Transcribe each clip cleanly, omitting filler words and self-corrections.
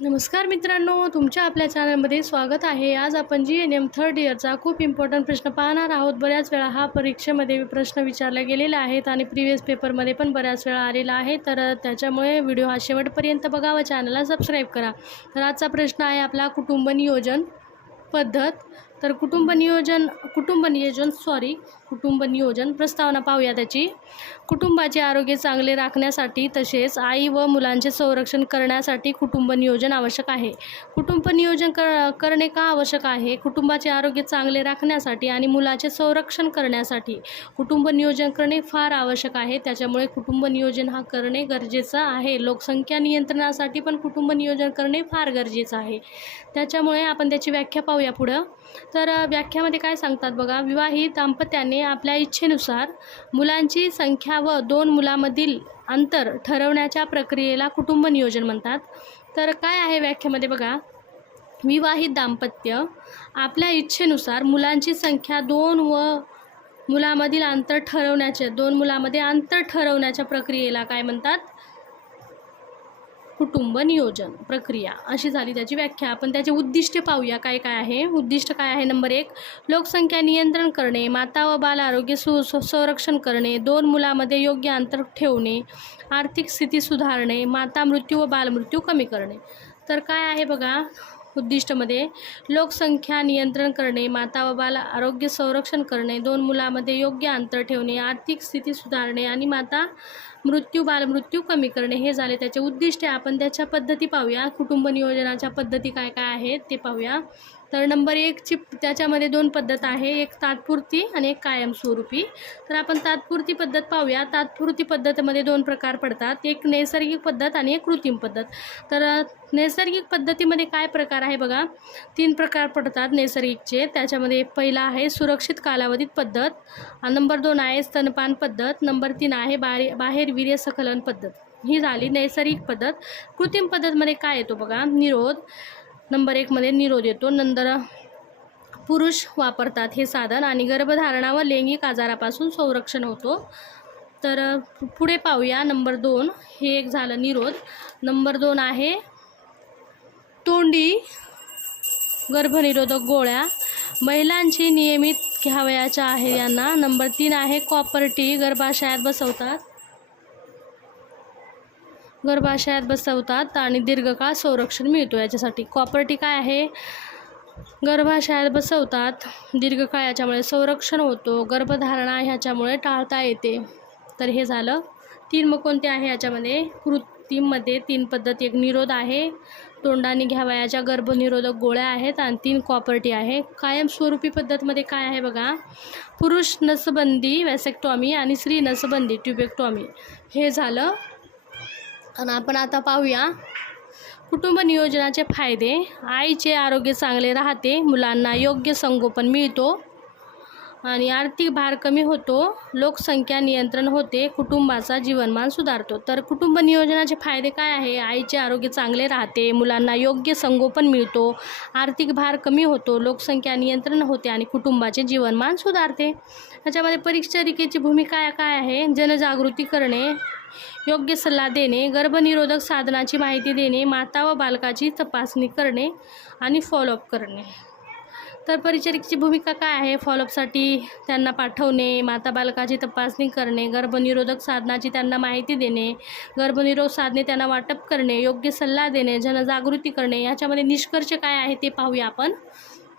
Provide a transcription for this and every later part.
नमस्कार मित्रांनो, तुमच्या आपल्या चॅनलमध्ये स्वागत आहे। आज आपण GNM थर्ड इयरचा खूप इम्पॉर्टंट प्रश्न पाहणार आहोत। बऱ्याच वेळा हा परीक्षेमध्ये प्रश्न विचारले गेलेला आहेत आणि प्रीवियस पेपरमध्ये पण बऱ्याच वेळा आलेला आहे, तर त्याच्यामुळे व्हिडिओ हा शेवटपर्यंत बघा व चॅनलला सबस्क्राईब करा। तर आजचा प्रश्न आहे आपला कुटुंब नियोजन पद्धत। तर कुटुंब नियोजन प्रस्तावना पाहूया त्याची। कुटुंबाचे आरोग्य चांगले राखण्यासाठी तसेच आई व मुलांचे संरक्षण करण्यासाठी कुटुंब नियोजन आवश्यक आहे। कुटुंब नियोजन करणे का आवश्यक आहे? कुटुंबाचे आरोग्य चांगले राखण्यासाठी आणि मुलाचे संरक्षण करण्यासाठी कुटुंब नियोजन करणे फार आवश्यक आहे। त्याच्यामुळे कुटुंब नियोजन हा करणे गरजेचं आहे। लोकसंख्या नियंत्रणासाठी पण कुटुंब नियोजन करणे फार गरजेचं आहे। त्याच्यामुळे आपण त्याची व्याख्या पाहूया पुढं। तर व्याख्यामध्ये काय सांगतात बघा, विवाहित दाम्पत्याने आपल्या इच्छेनुसार मुलांची संख्या व 2 मुलांमधील अंतर ठरवण्याच्या प्रक्रियेला कुटुंब नियोजन म्हणतात। तर काय आहे व्याख्यामध्ये बघा, विवाहित दाम्पत्य आपल्या इच्छेनुसार मुलांची संख्या 2 व मुलांमधील अंतर ठरवण्याच्या 2 मुलांमध्ये अंतर ठरवण्याच्या प्रक्रियेला काय म्हणतात? कुटुंब नियोजन प्रक्रिया अशी झाली त्याची व्याख्या। आपण त्याचे उद्दिष्ट पाहूया काय काय आहे। उद्दिष्ट काय आहे? नंबर 1, लोकसंख्या नियंत्रण करणे, माता व बाल आरोग्य संरक्षण करणे, 2 मुलांमध्ये योग्य अंतर ठेवणे, आर्थिक स्थिती सुधारणे, माता मृत्यू व बालमृत्यू कमी करणे। तर काय आहे बघा उद्दिष्टमध्ये, लोकसंख्या नियंत्रण करणे, माता व बाल आरोग्य संरक्षण करणे, 2 मुलांमध्ये योग्य अंतर ठेवणे, आर्थिक स्थिती सुधारणे आणि माता मृत्यू बालमृत्यू कमी करणे हे झाले त्याचे उद्दिष्ट। आपण त्याच्या पद्धती पाहूया। कुटुंब नियोजनाच्या पद्धती काय काय आहेत ते पाहूया। तर नंबर 1 ची त्याच्यामध्ये 2 पद्धत आहे, एक तात्पुरती आणि एक कायमस्वरूपी। तर आपण तात्पुरती पद्धत पाहूया। तात्पुरती पद्धतीमध्ये 2 प्रकार पडतात, एक नैसर्गिक पद्धत आणि एक कृत्रिम पद्धत। तर नैसर्गिक पद्धतीमध्ये काय प्रकार आहे बघा, 3 प्रकार पडतात नैसर्गिकचे। त्याच्यामध्ये पहिला आहे सुरक्षित कालावधीत पद्धत, नंबर 2 आहे स्तनपान पद्धत, नंबर 3 आहे बाहेर वीर्य स्खलन पद्धत। ही झाली नैसर्गिक पद्धत। कृत्रिम पद्धतमध्ये काय येतो बघा, निरोध। नंबर 1 मध्ये निरोध येतो, नंतर पुरुष वापरतात हे साधन आणि गर्भधारणा व लैंगिक आजारापासून संरक्षण होतो। तर पुढे पाहूया नंबर 2, हे एक झालं निरोध। नंबर 2 आहे तोंडी गर्भनिरोधक गोळ्या, महिलांची नियमित घ्यावयाच्या आहे यांना। नंबर 3 आहे कॉपर टी, गर्भाशयात बसवतात आणि दीर्घकाळ संरक्षण मिळतो याच्यासाठी। कॉपर टी काय आहे, गर्भाशयात बसवतात, दीर्घकाळ याच्यामुळे संरक्षण होतो, गर्भधारणा ह्याच्यामुळे टाळता येते। तर हे झालं 3। मग कोणते आहे याच्यामध्ये? कृत्रिममध्ये 3 पद्धत, एक निरोध आहे, तोंडाने घ्यावयाच्या गर्भनिरोधक गोळ्या आहेत आणि 3 कॉपर टी आहे। कायमस्वरूपी पद्धतमध्ये काय आहे बघा, पुरुष नसबंदी वॅसेक्टॉमी आणि स्त्री नसबंदी ट्युबेक्टॉमी हे झालं। आणि आपण आता पाहूया कुटुंब नियोजनाचे फायदे। आईचे आरोग्य चांगले राहते, मुलांना योग्य संगोपन मिळतो आणि आर्थिक भार कमी होतो, लोकसंख्या नियंत्रण होते, कुटुंबाचा जीवनमान सुधारतो। तर कुटुंब नियोजनाचे फायदे काय आहे? आईचे आरोग्य चांगले राहते, मुलांना योग्य संगोपन मिळतो, आर्थिक भार कमी होतो, लोकसंख्या नियंत्रण होते आणि कुटुंबाचे जीवनमान सुधारते। त्याच्यामध्ये परीक्षारिकेची भूमिका काय आहे? जनजागृती करणे, योग्य सल्ला देणे, गर्भनिरोधक साधनाची माहिती देणे, माता व बालकाची तपासणी करणे आणि फॉलोअप करणे। तर परिचारिकेची भूमिका काय आहे? फॉलोअपसाठी त्यांना पाठवणे, माता बालकाची तपासणी करणे, गर्भनिरोधक साधनाची त्यांना माहिती देणे, गर्भनिरोधक साधने त्यांना वाटप करणे, योग्य सल्ला देणे, जनजागृती करणे। याच्यामध्ये निष्कर्ष काय आहे ते पाहूया आपण।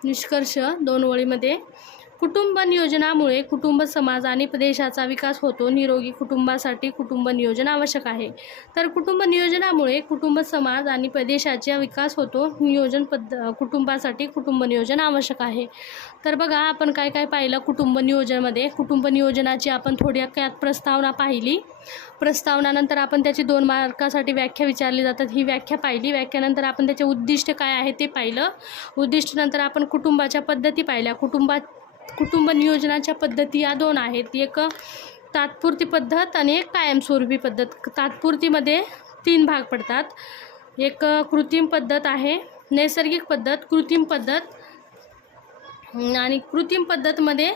निष्कर्ष 2 ओळीमध्ये, कुटुंब नियोजनामुळे कुटुंब, समाज आणि देशाचा विकास होतो। निरोगी कुटुंबासाठी कुटुंब नियोजन आवश्यक आहे। तर कुटुंब नियोजनामुळे कुटुंब, समाज आणि देशाचा विकास होतो। कुटुंबासाठी कुटुंब नियोजन आवश्यक आहे। तर बघा आपण काय काय पाहिलं कुटुंब नियोजनामध्ये। कुटुंब नियोजनाची आपण थोडक्यात प्रस्तावना पाहिली, प्रस्तावनानंतर आपण त्याची 2 मार्कासाठी व्याख्या विचारली जातात, ही व्याख्या पाहिली। व्याख्यानंतर आपण त्याचे उद्दिष्ट काय आहे ते पाहिलं, उद्दिष्टानंतर आपण कुटुंबाच्या पद्धती पाहिल्या। कुटुंब नियोजनाच्या पद्धती या 2 आहेत, एक तात्पुरती पद्धत आणि एक कायमस्वरूपी पद्धत। तात्पुरतीमध्ये 3 भाग पडतात, एक कृत्रिम पद्धत आहे, नैसर्गिक पद्धत, कृत्रिम पद्धत आणि कृत्रिम पद्धतमध्ये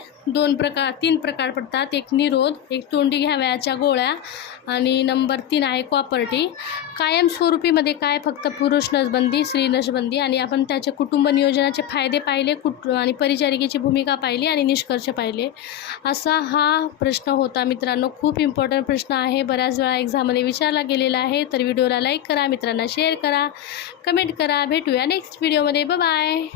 तीन प्रकार पडतात. एक निरोध, एक तोंडी घ्यावयाच्या गोळ्या आणि नंबर 3 आहे कॉपर्टी. कायमस्वरूपीमध्ये काय, फक्त पुरुष नसबंदी, स्त्री नसबंदी. आणि आपण त्याचे कुटुंब नियोजनाचे फायदे पाहिले, आणि परिचारिकेची भूमिका पाहिली आणि निष्कर्ष पाहिले. असा हा प्रश्न होता मित्रांनो. खूप इम्पॉर्टंट प्रश्न आहे, बऱ्याच वेळा एक्झाममध्ये विचारला गेलेला आहे. तर व्हिडिओला लाईक करा, मित्रांना शेअर करा, कमेंट करा. भेटूया नेक्स्ट व्हिडिओमध्ये. बाय.